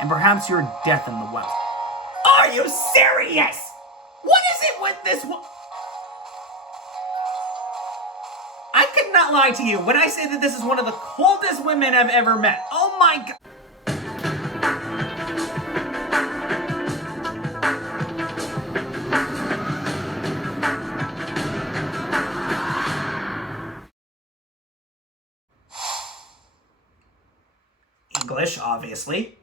and perhaps your death in the well. Are you serious? What is it with this I could not lie to you when I say that this is one of the coldest women I've ever met. Oh my god. English, obviously.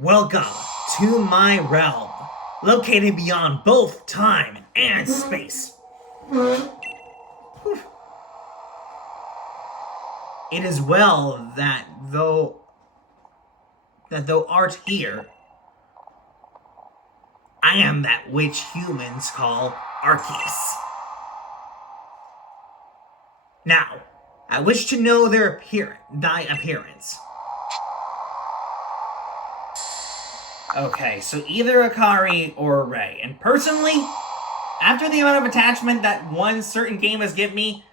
Welcome to my realm, located beyond both time and space. It is well that thou art here, I am that which humans call Arceus. Now, I wish to know thy appearance. Okay, so either Akari or Ray. And personally, after the amount of attachment that one certain game has given me,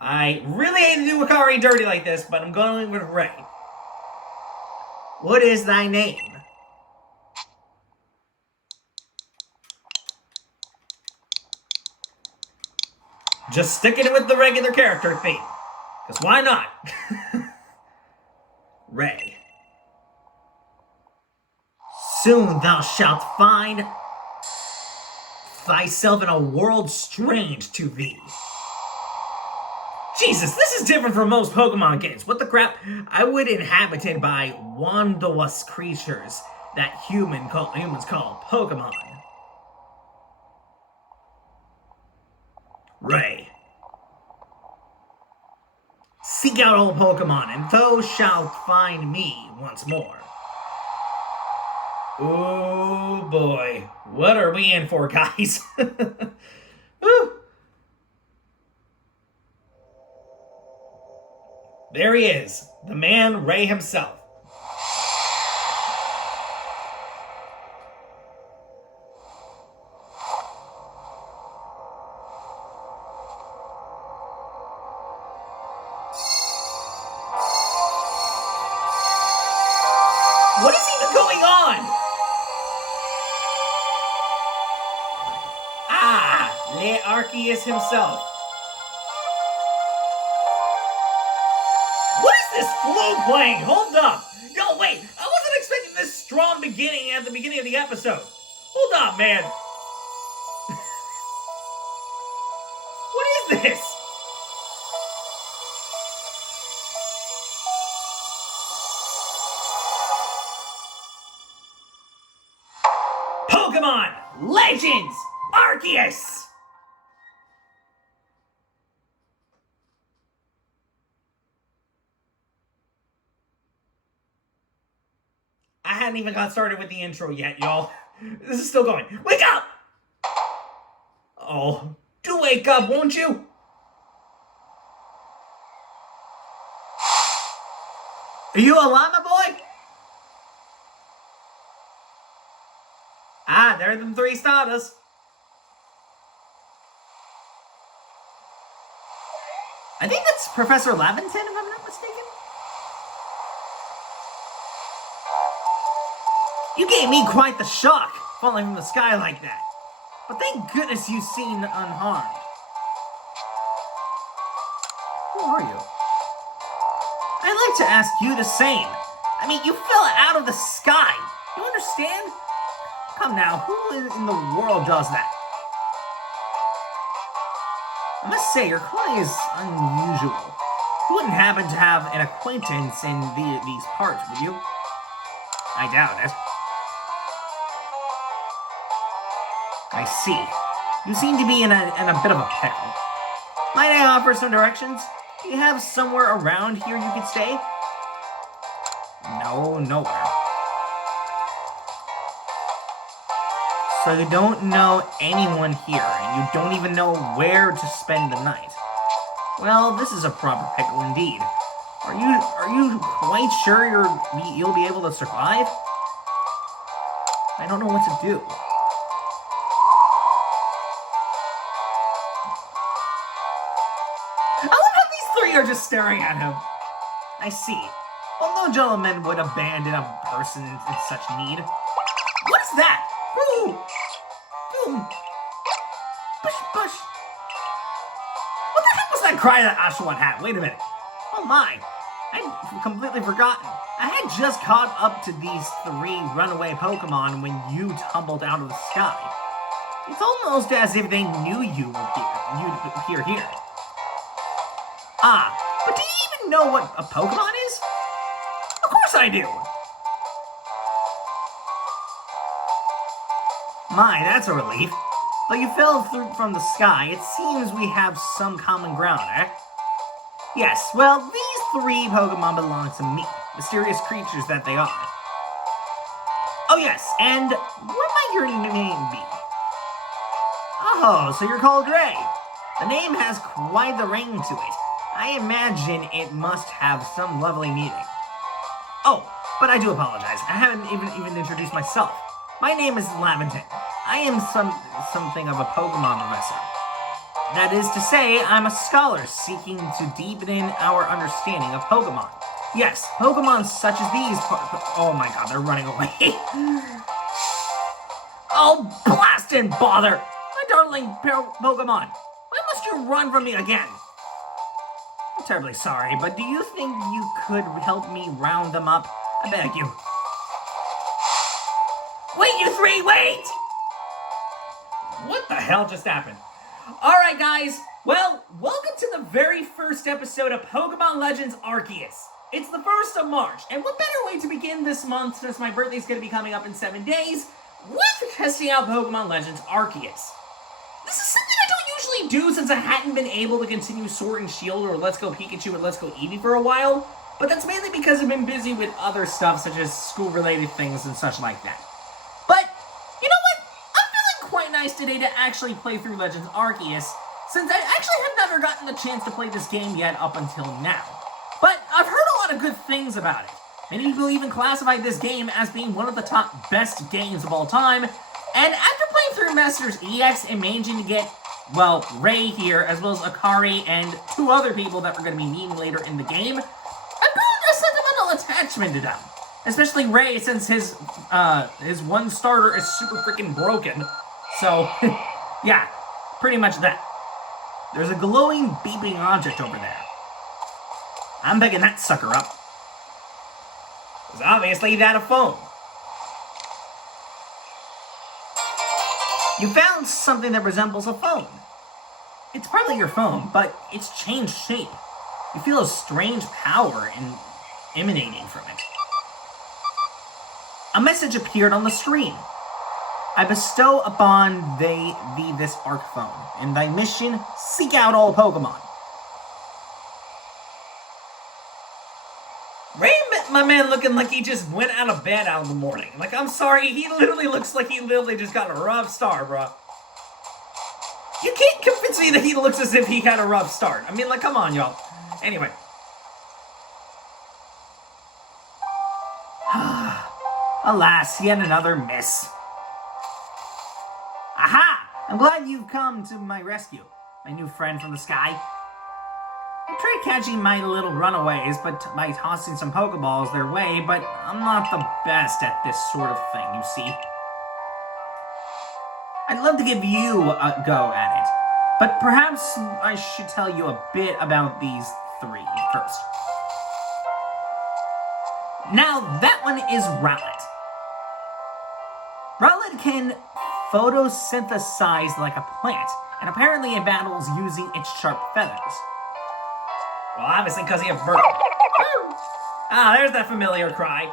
I really hate to do Akari dirty like this, but I'm going with Ray. What is thy name? Just sticking it with the regular character theme. Because why not? Ray. Soon thou shalt find thyself in a world strange to thee. Jesus, this is different from most Pokemon games. What the crap? I would inhabited by wondrous creatures that humans call Pokemon. Ray. Seek out all Pokemon, and thou shalt find me once more. Oh boy, what are we in for, guys? Woo. There he is, the man Ray himself. What is even going on? Arceus himself. What is this flute playing? Hold up. Yo, wait. I wasn't expecting this strong beginning at the beginning of the episode. Hold up, man. What is this? Pokemon Legends Arceus! I hadn't even got started with the intro yet, y'all. This is still going. Wake up! Oh, do wake up, won't you? Are you alive, my boy? Ah, there are them three starters. I think that's Professor Laventon, if I'm not mistaken. You gave me quite the shock, falling from the sky like that. But thank goodness you seemed unharmed. Who are you? I'd like to ask you the same. I mean, you fell out of the sky. You understand? Come now, who in the world does that? I must say, your calling is unusual. You wouldn't happen to have an acquaintance in these parts, would you? I doubt it. I see. You seem to be in a bit of a pickle. Might I offer some directions? Do you have somewhere around here you could stay? No, nowhere. So you don't know anyone here, and you don't even know where to spend the night. Well, this is a proper pickle indeed. Are you quite sure you'll be able to survive? I don't know what to do. I love how these three are just staring at him. I see. Well, no gentleman would abandon a person in such need. What is that? Ooh! Boom! Bush, bush! What the heck was that cry that Ashwan had? Wait a minute. Oh my! I'd completely forgotten. I had just caught up to these three runaway Pokemon when you tumbled out of the sky. It's almost as if they knew you'd appear here. Ah, but do you even know what a Pokemon is? Of course I do! My, that's a relief. Though you fell through from the sky, it seems we have some common ground, eh? Yes, well, these three Pokemon belong to me, mysterious creatures that they are. Oh yes, and what might your name be? Oh, so you're called Gray. The name has quite the ring to it. I imagine it must have some lovely meaning. Oh, but I do apologize. I haven't even introduced myself. My name is Laventon. I am something of a Pokemon professor. That is to say, I'm a scholar seeking to deepen our understanding of Pokemon. Yes, Pokemon such as these. Oh my god, they're running away. Oh, blast and bother! My darling Pokemon, why must you run from me again? I'm terribly sorry, but do you think you could help me round them up? I beg you. Wait, you three, wait! What the hell just happened? Alright guys, well, welcome to the very first episode of Pokemon Legends Arceus. It's the 1st of March, and what better way to begin this month since my birthday's going to be coming up in 7 days with testing out Pokemon Legends Arceus. This is something I don't usually do since I hadn't been able to continue Sword and Shield or Let's Go Pikachu and Let's Go Eevee for a while, but that's mainly because I've been busy with other stuff such as school-related things and such like that. But, you know what? I'm feeling quite nice today to actually play through Legends Arceus, since I actually have never gotten the chance to play this game yet up until now. But I've heard a lot of good things about it. Many people even classify this game as being one of the top best games of all time, and after playing through Masters EX and managing to get, well, Ray here, as well as Akari and 2 other people that we're going to be meeting later in the game, I've grown a sentimental attachment to them. Especially Ray, since his one starter is super freaking broken. So, yeah, pretty much that. There's a glowing, beeping object over there. I'm picking that sucker up. It's obviously that a phone. You found something that resembles a phone. It's partly your phone, but it's changed shape. You feel a strange power emanating from it. A message appeared on the screen. I bestow upon thee this Arc Phone. In thy mission, seek out all Pokemon. Ray, my man, looking like he just went out of bed out in the morning. Like, I'm sorry, he literally looks like he literally just got a rough start, bro. You can't convince me that he looks as if he had a rough start. I mean, like, come on, y'all. Anyway. Alas, yet another miss. Aha! I'm glad you've come to my rescue, my new friend from the sky. I tried catching my little runaways by tossing some Pokeballs their way, but I'm not the best at this sort of thing, you see. I'd love to give you a go at it, but perhaps I should tell you a bit about these 3 first. Now, that one is Rowlet. Rowlet can photosynthesize like a plant, and apparently it battles using its sharp feathers. Well, obviously because he has bird. Ah, there's that familiar cry.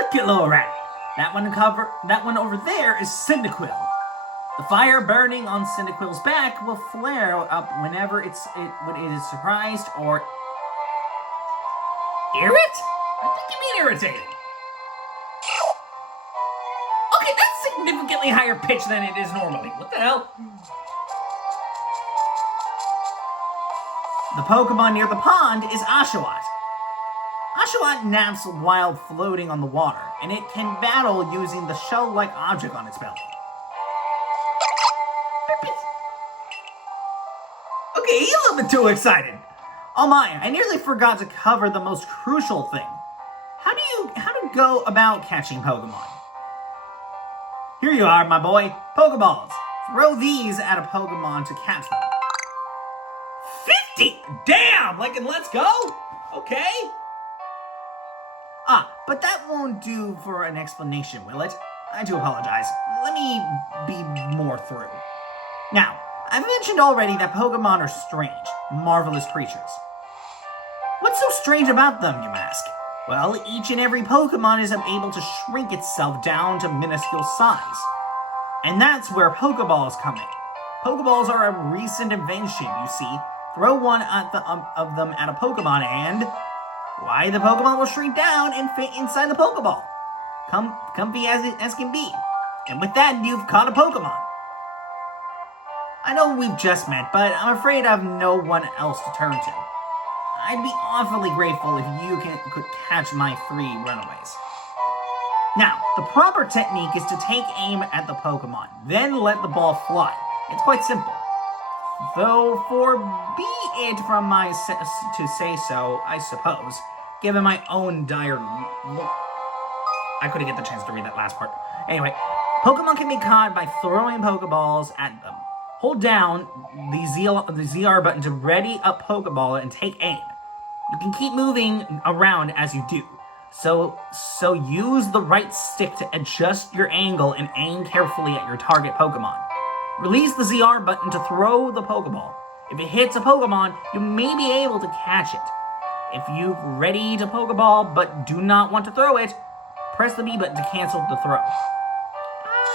Look at little rat. That one over there is Cyndaquil. The fire burning on Cyndaquil's back will flare up whenever it is surprised or irrit? I think you mean irritated. significantly higher pitch than it is normally. What the hell? The Pokemon near the pond is Oshawott. Oshawott naps while floating on the water, and it can battle using the shell-like object on its belly. Okay, he's a little bit too excited. Oh my, I nearly forgot to cover the most crucial thing. How to go about catching Pokemon? Here you are, my boy. Pokeballs. Throw these at a Pokemon to catch them. 50! Damn! Like in Let's Go? Okay. But that won't do for an explanation, will it? I do apologize. Let me be more through. Now, I've mentioned already that Pokemon are strange, marvelous creatures. What's so strange about them, you ask? Well, each and every Pokemon is able to shrink itself down to minuscule size. And that's where Pokeballs come in. Pokeballs are a recent invention, you see. Throw one of them at a Pokemon and... why, the Pokemon will shrink down and fit inside the Pokeball. Comfy as can be. And with that, you've caught a Pokemon. I know we've just met, but I'm afraid I've no one else to turn to. I'd be awfully grateful if you could catch my 3 runaways. Now, the proper technique is to take aim at the Pokemon, then let the ball fly. It's quite simple. Though for be it from my to say so, I suppose, given my own dire look. I couldn't get the chance to read that last part. Anyway, Pokemon can be caught by throwing Pokeballs at them. Hold down the ZR button to ready a Pokeball and take aim. You can keep moving around as you do. So use the right stick to adjust your angle and aim carefully at your target Pokemon. Release the ZR button to throw the Pokeball. If it hits a Pokemon, you may be able to catch it. If you've readied a Pokeball but do not want to throw it, press the B button to cancel the throw.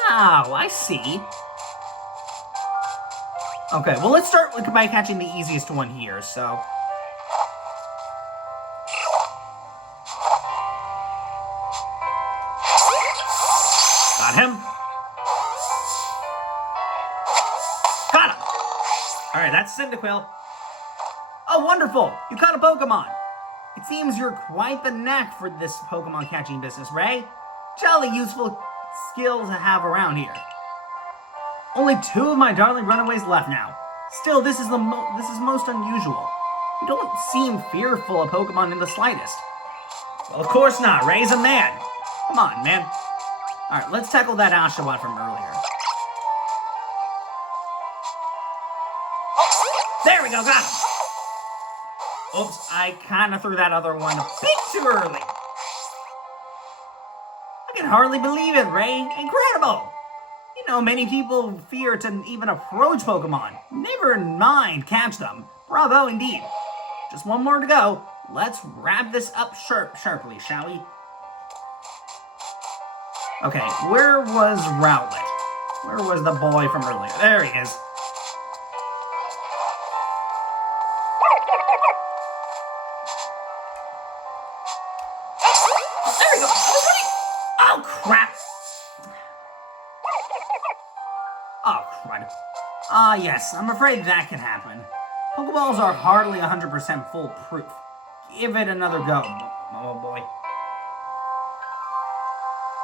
Oh, I see. Okay, well let's start by catching the easiest one here, so... got him. Got him. All right, that's Cyndaquil. Oh, wonderful. You caught a Pokemon. It seems you're quite the knack for this Pokemon catching business, Ray. Jolly useful skill to have around here. Only 2 of my darling runaways left now. Still, this is most unusual. You don't seem fearful of Pokemon in the slightest. Well, of course not. Ray's a man. Come on, man. Alright, let's tackle that Oshawott from earlier. There we go, got him! Oops, I kinda threw that other one a bit too early. I can hardly believe it, Ray. Incredible! You know, many people fear to even approach Pokemon. Never mind catch them. Bravo indeed. Just one more to go. Let's wrap this up sharply, shall we? Okay, where was Rowlet? Where was the boy from earlier? There he is. Oh, there we go. Oh, crap. Oh, crud. Ah, yes, I'm afraid that can happen. Pokeballs are hardly 100% foolproof. Give it another go, oh boy.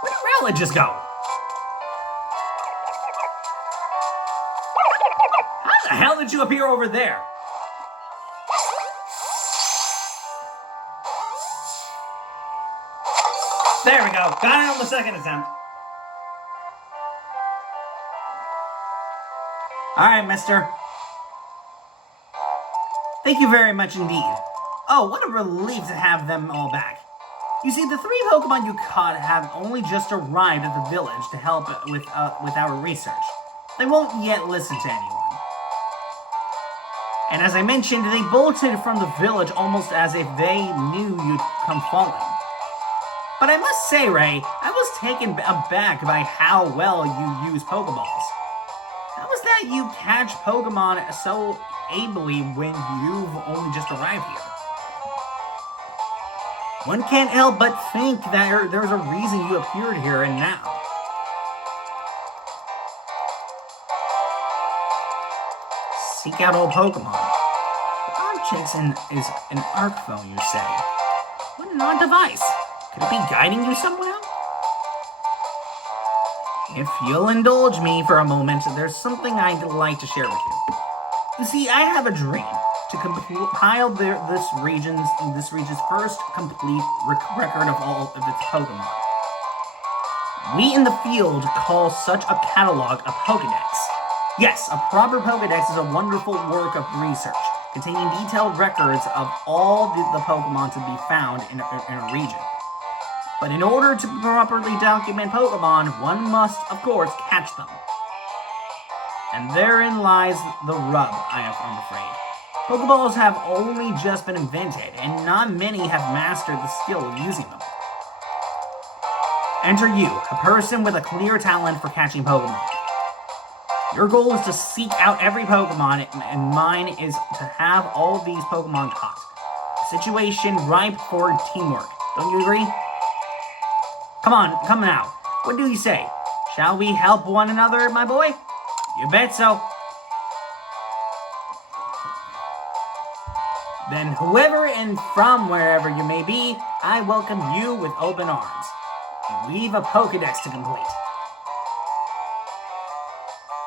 Where did Rowlet just go? How the hell did you appear over there? There we go. Got it on the second attempt. Alright, mister. Thank you very much indeed. Oh, what a relief to have them all back. You see, the 3 Pokemon you caught have only just arrived at the village to help with our research. They won't yet listen to anyone. And as I mentioned, they bolted from the village almost as if they knew you'd come falling. But I must say, Ray, I was taken aback by how well you use Pokeballs. How is that you catch Pokemon so ably when you've only just arrived here? One can't help but think that there's a reason you appeared here and now. seek out all Pokemon. The object is an arc phone, you say? What an odd device. Could it be guiding you somewhere? If you'll indulge me for a moment, there's something I'd like to share with you. You see, I have a dream to compile this region's first complete record of all of its Pokemon. We in the field call such a catalog a Pokédex. Yes, a proper Pokédex is a wonderful work of research, containing detailed records of all the Pokemon to be found in a region. But in order to properly document Pokemon, one must, of course, catch them. And therein lies the rub, I'm afraid. Pokeballs have only just been invented, and not many have mastered the skill of using them. Enter you, a person with a clear talent for catching Pokemon. Your goal is to seek out every Pokemon, and mine is to have all these Pokemon caught. A situation ripe for teamwork. Don't you agree? Come on, come now. What do you say? Shall we help one another, my boy? You bet so. Then whoever and from wherever you may be, I welcome you with open arms. We've a Pokédex to complete.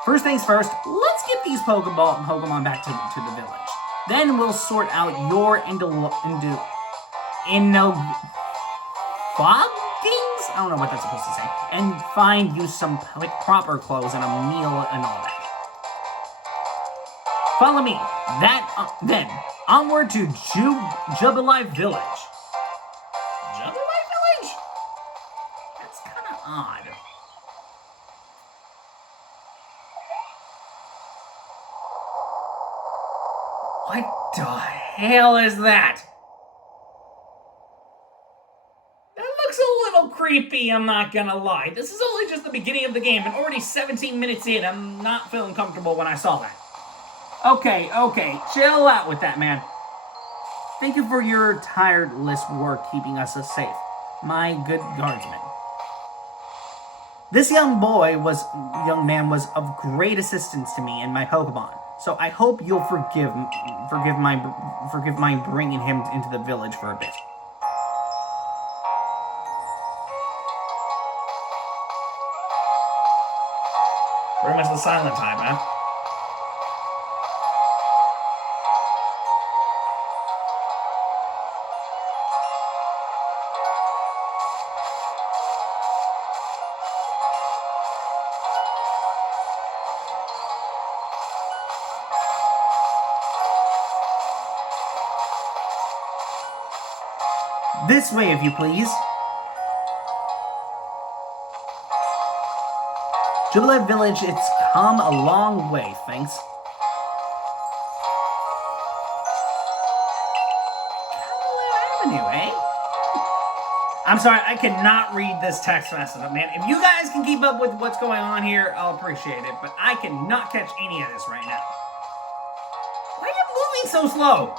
First things first, let's get these Pokemon back to the village. Then we'll sort out your foggings? I don't know what that's supposed to say. And find you some proper clothes and a meal and all that. Follow me. Then, onward to Jubilee Village. Jubilee Village? That's kind of odd. What the hell is that? That looks a little creepy, I'm not gonna lie. This is only just the beginning of the game, and already 17 minutes in, I'm not feeling comfortable when I saw that. Okay, chill out with that, man. Thank you for your tireless work keeping us safe, my good guardsman. This young man was of great assistance to me and my Pokemon. So I hope you'll forgive my bringing him into the village for a bit. Pretty much the silent time, man. This way, if you please. Jubilee Village, it's come a long way, thanks. Jubilee Avenue, eh? I'm sorry, I cannot read this text fast enough, man. If you guys can keep up with what's going on here, I'll appreciate it, but I cannot catch any of this right now. Why are you moving so slow?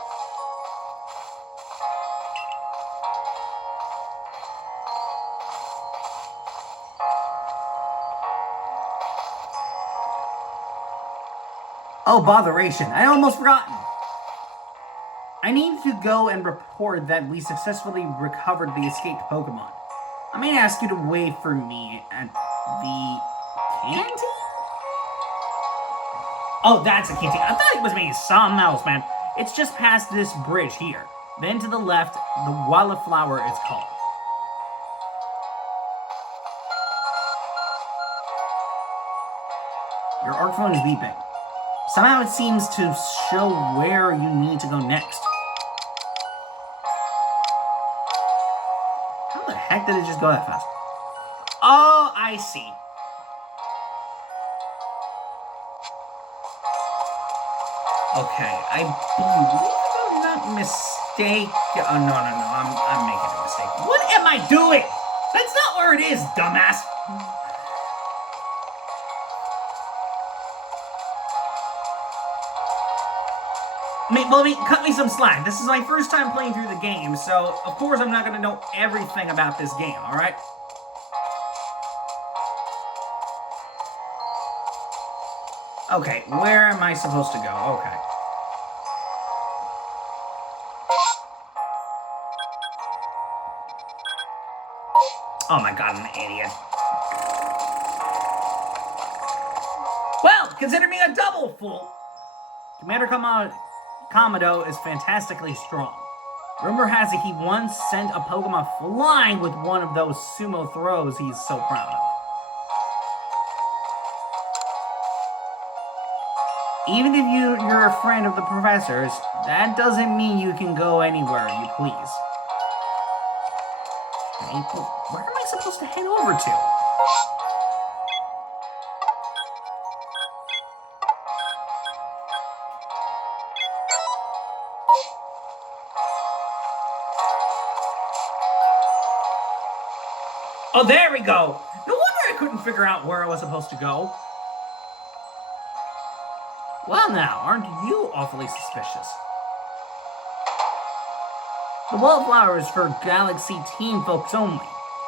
Oh, botheration. I almost forgotten. I need to go and report that we successfully recovered the escaped Pokemon. I may ask you to wait for me at the canteen? Oh, that's a canteen. I thought it was maybe something else, man. It's just past this bridge here. Then to the left, the Wildflower is called. Your arc phone is beeping. Somehow it seems to show where you need to go next. How the heck did it just go that fast? Oh, I see. Okay, I believe I'm not mistaken. Oh, no, I'm making a mistake. What am I doing? That's not where it is, dumbass. Cut me some slack. This is my first time playing through the game, so of course I'm not going to know everything about this game, alright? Okay, where am I supposed to go? Okay. Oh my god, I'm an idiot. Well, consider me a double fool. Commander Komodo is fantastically strong. Rumor has it he once sent a Pokemon flying with one of those sumo throws he's so proud of. Even if you're a friend of the professor's, that doesn't mean you can go anywhere you please. Okay, but where am I supposed to head over to? Oh, there we go. No wonder I couldn't figure out where I was supposed to go. Well now, aren't you awfully suspicious? The wallflower is for Galaxy team folks only.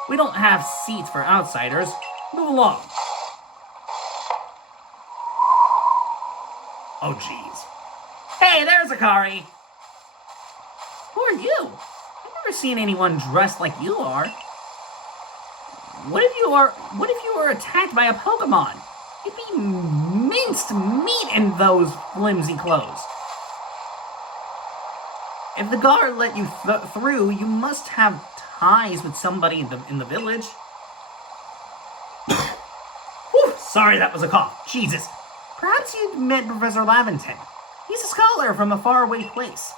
We don't have seats for outsiders. Move along. Oh, jeez. Hey, there's Akari. Who are you? I've never seen anyone dressed like you are. What if you were attacked by a Pokemon? You'd be minced meat in those flimsy clothes. If the guard let you through, you must have ties with somebody in the village. Whew, sorry, that was a cough. Jesus. Perhaps you've met Professor Laventon. He's a scholar from a faraway place.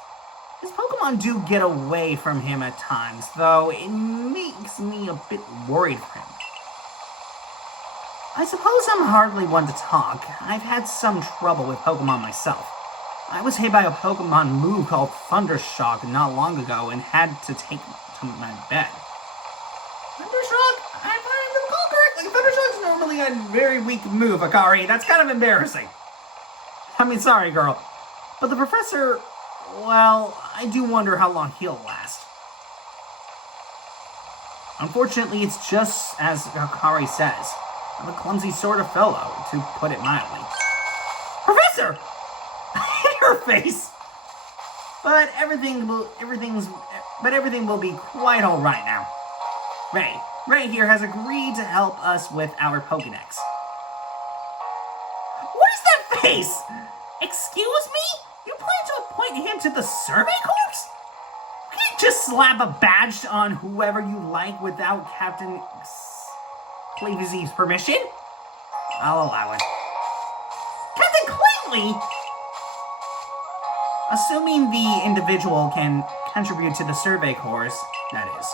His Pokemon do get away from him at times, though it makes me a bit worried for him. I suppose I'm hardly one to talk. I've had some trouble with Pokemon myself. I was hit by a Pokemon move called Thundershock not long ago and had to take to my bed. Thundershock? If I recall correctly, Thundershock's normally a very weak move, Akari. That's kind of embarrassing. I mean, sorry, girl. But the professor, well, I do wonder how long he'll last. Unfortunately, it's just as Akari says. I'm a clumsy sort of fellow, to put it mildly. Professor! Your face! But everything will be quite alright now. Ray here has agreed to help us with our Pokédex. What is that face? Excuse me? You plan to appoint him to the Survey Corps? You can't just slap a badge on whoever you like without Captain Cleavesy's permission? I'll allow it. Captain Cleavely? Assuming the individual can contribute to the Survey Corps, that is.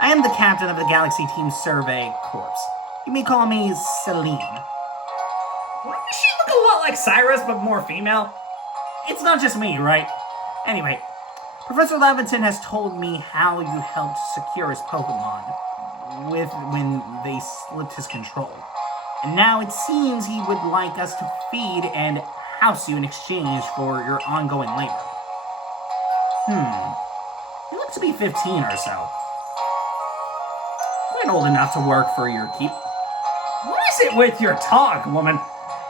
I am the captain of the Galaxy Team Survey Corps. You may call me Celine. Does she look a lot like Cyrus, but more female? It's not just me, right? Anyway, Professor Laventon has told me how you helped secure his Pokemon when they slipped his control. And now it seems he would like us to feed and house you in exchange for your ongoing labor. You look to be 15 or so. Quite old enough to work for your keep. What is it with your talk, woman?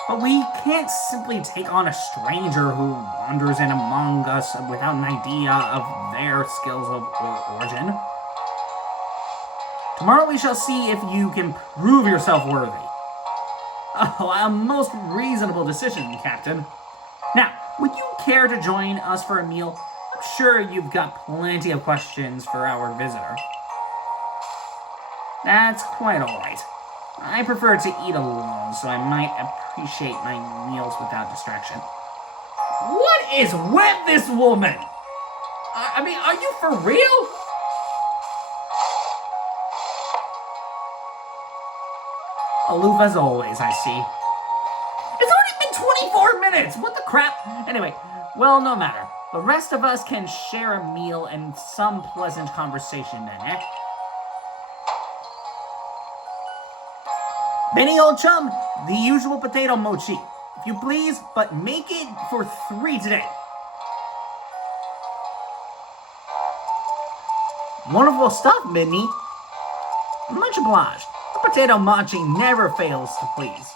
But we can't simply take on a stranger who wanders in among us without an idea of their skills or origin. Tomorrow we shall see if you can prove yourself worthy. Oh, a most reasonable decision, Captain. Now, would you care to join us for a meal? I'm sure you've got plenty of questions for our visitor. That's quite alright. I prefer to eat alone, so I might appreciate my meals without distraction. What is with this woman? I mean, are you for real? Aloof as always, I see. It's already been 24 minutes! What the crap? Anyway, well, no matter. The rest of us can share a meal and some pleasant conversation then, eh? Benny, old chum, the usual potato mochi. If you please, but make it for 3 today. Wonderful stuff, Benny. Much obliged. The potato mochi never fails to please.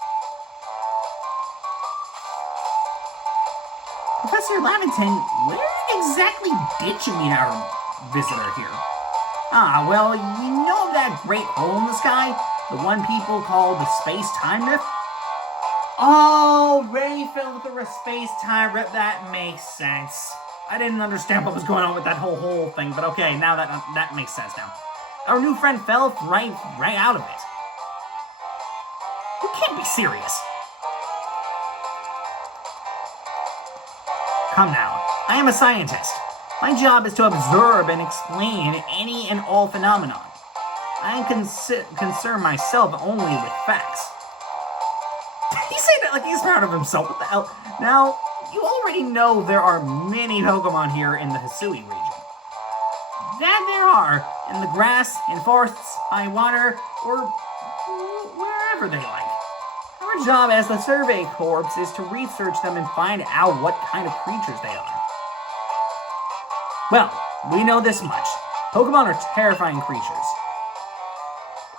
Professor Lavington, where exactly did you meet our visitor here? Ah, well, you know that great hole in the sky? The one people call the space-time rift? Oh, Ray fell through a space-time rift. That makes sense. I didn't understand what was going on with that whole thing, but okay, now that makes sense now. Our new friend fell right out of it. You can't be serious. Come now, I am a scientist. My job is to observe and explain any and all phenomenon. I concern myself only with facts. He said that like he's proud of himself. What the hell? Now, you already know there are many Pokemon here in the HISUI region. That there are, in the grass, in forests, by water, or wherever they like. Our job as the Survey Corps is to research them and find out what kind of creatures they are. Well, we know this much. Pokemon are terrifying creatures.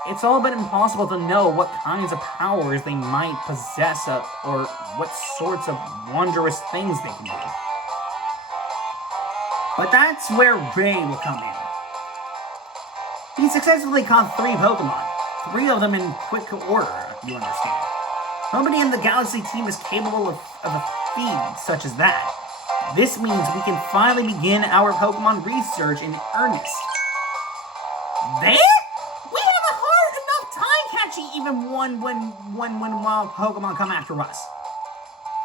It's all but impossible to know what kinds of powers they might possess or what sorts of wondrous things they can do. But that's where Ray will come in. He successfully caught 3 Pokemon. 3 of them in quick order, you understand. Nobody in the Galaxy team is capable of a feat such as that. This means we can finally begin our Pokemon research in earnest. There? We have a hard enough time catching even one wild Pokemon come after us.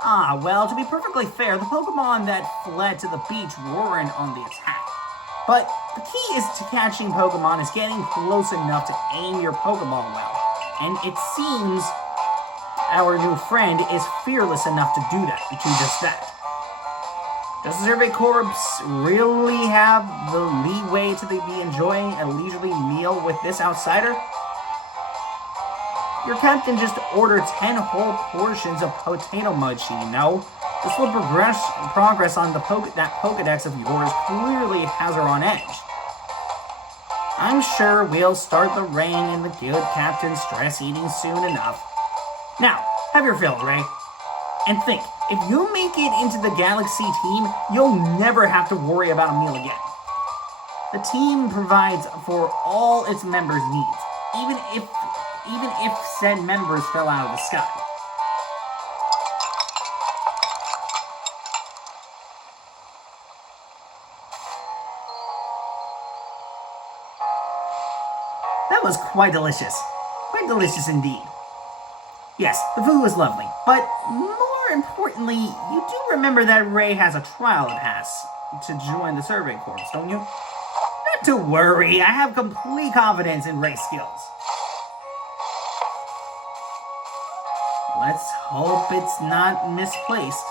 Ah, well, to be perfectly fair, the Pokemon that fled to the beach weren't on the attack. But the key is to catching Pokemon is getting close enough to aim your Pokeball well. And it seems our new friend is fearless enough to do just that. Does the Survey Corps really have the leeway to be enjoying a leisurely meal with this outsider? Your captain just ordered 10 whole portions of potato mochi, you know? This will progress on that Pokedex of yours clearly has her on edge. I'm sure we'll start the rain and the good captain stress eating soon enough. Now, have your fill, Ray. And think, if you make it into the Galaxy team, you'll never have to worry about a meal again. The team provides for all its members' needs, even if said members fell out of the sky. That was quite delicious. Quite delicious indeed. Yes, the food was lovely, but more importantly, you do remember that Ray has a trial to pass to join the Survey Corps, don't you? Not to worry, I have complete confidence in Ray's skills. Let's hope it's not misplaced.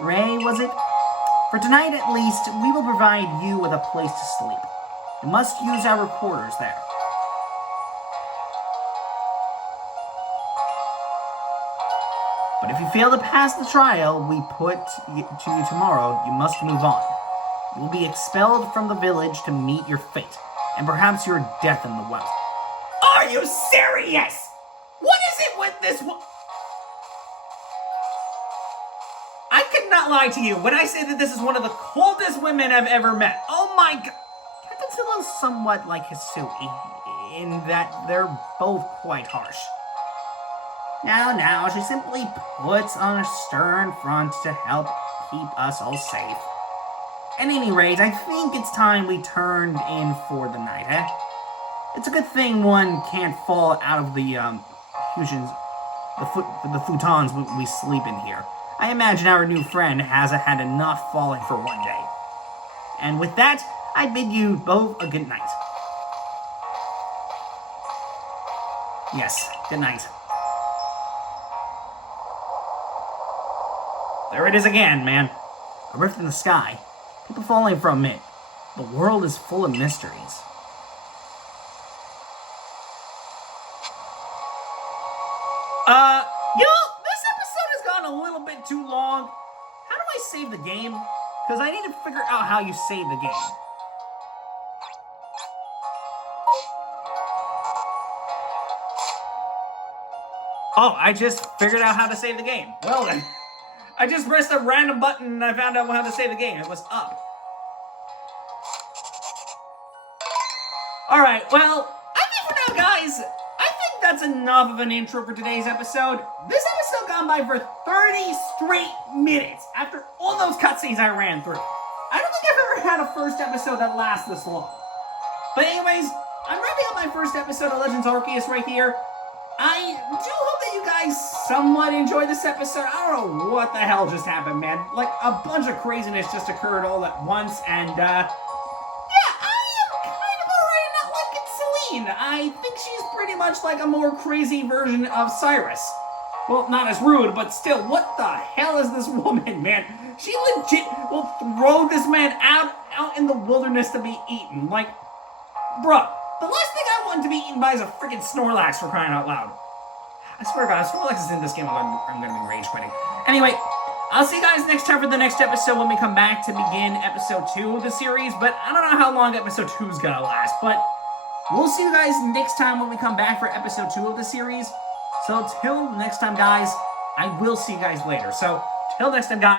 Ray, was it? For tonight at least, we will provide you with a place to sleep. You must use our quarters there. But if you fail to pass the trial we put to you tomorrow, you must move on. You will be expelled from the village to meet your fate, and perhaps your death in the well. Are you serious? What is it with this I could not lie to you when I say that this is one of the coldest women I've ever met. Oh my god. Captain Scylla is somewhat like HISUI, in that they're both quite harsh. Now, she simply puts on a stern front to help keep us all safe. At any rate, I think it's time we turned in for the night, eh? It's a good thing one can't fall out of the, the futons we sleep in here. I imagine our new friend hasn't had enough falling for one day. And with that, I bid you both a good night. Yes, good night. There it is again, man. A rift in the sky. People falling from it. The world is full of mysteries. This episode has gone a little bit too long. How do I save the game? Because I need to figure out how you save the game. Oh, I just figured out how to save the game. Well then. I just pressed a random button and I found out how to save the game. It was up. Alright, well, I think for now, guys, I think that's enough of an intro for today's episode. This episode gone by for 30 straight minutes after all those cutscenes I ran through. I don't think I've ever had a first episode that lasts this long. But anyways, I'm wrapping up my first episode of Legends Arceus right here. I do hope that you guys somewhat enjoy this episode. I don't know what the hell just happened, man. Like, a bunch of craziness just occurred all at once, and, I think she's pretty much like a more crazy version of Cyrus. Well, not as rude, but still, what the hell is this woman, man? She legit will throw this man out in the wilderness to be eaten. Like, bruh, the last thing I want to be eaten by is a freaking Snorlax, for crying out loud. I swear to God, if Snorlax is in this game, I'm gonna be rage quitting. Anyway, I'll see you guys next time for the next episode when we come back to begin episode 2 of the series, but I don't know how long episode 2 is gonna last, but we'll see you guys next time when we come back for episode 2 of the series. So till next time, guys, I will see you guys later. So till next time, guys.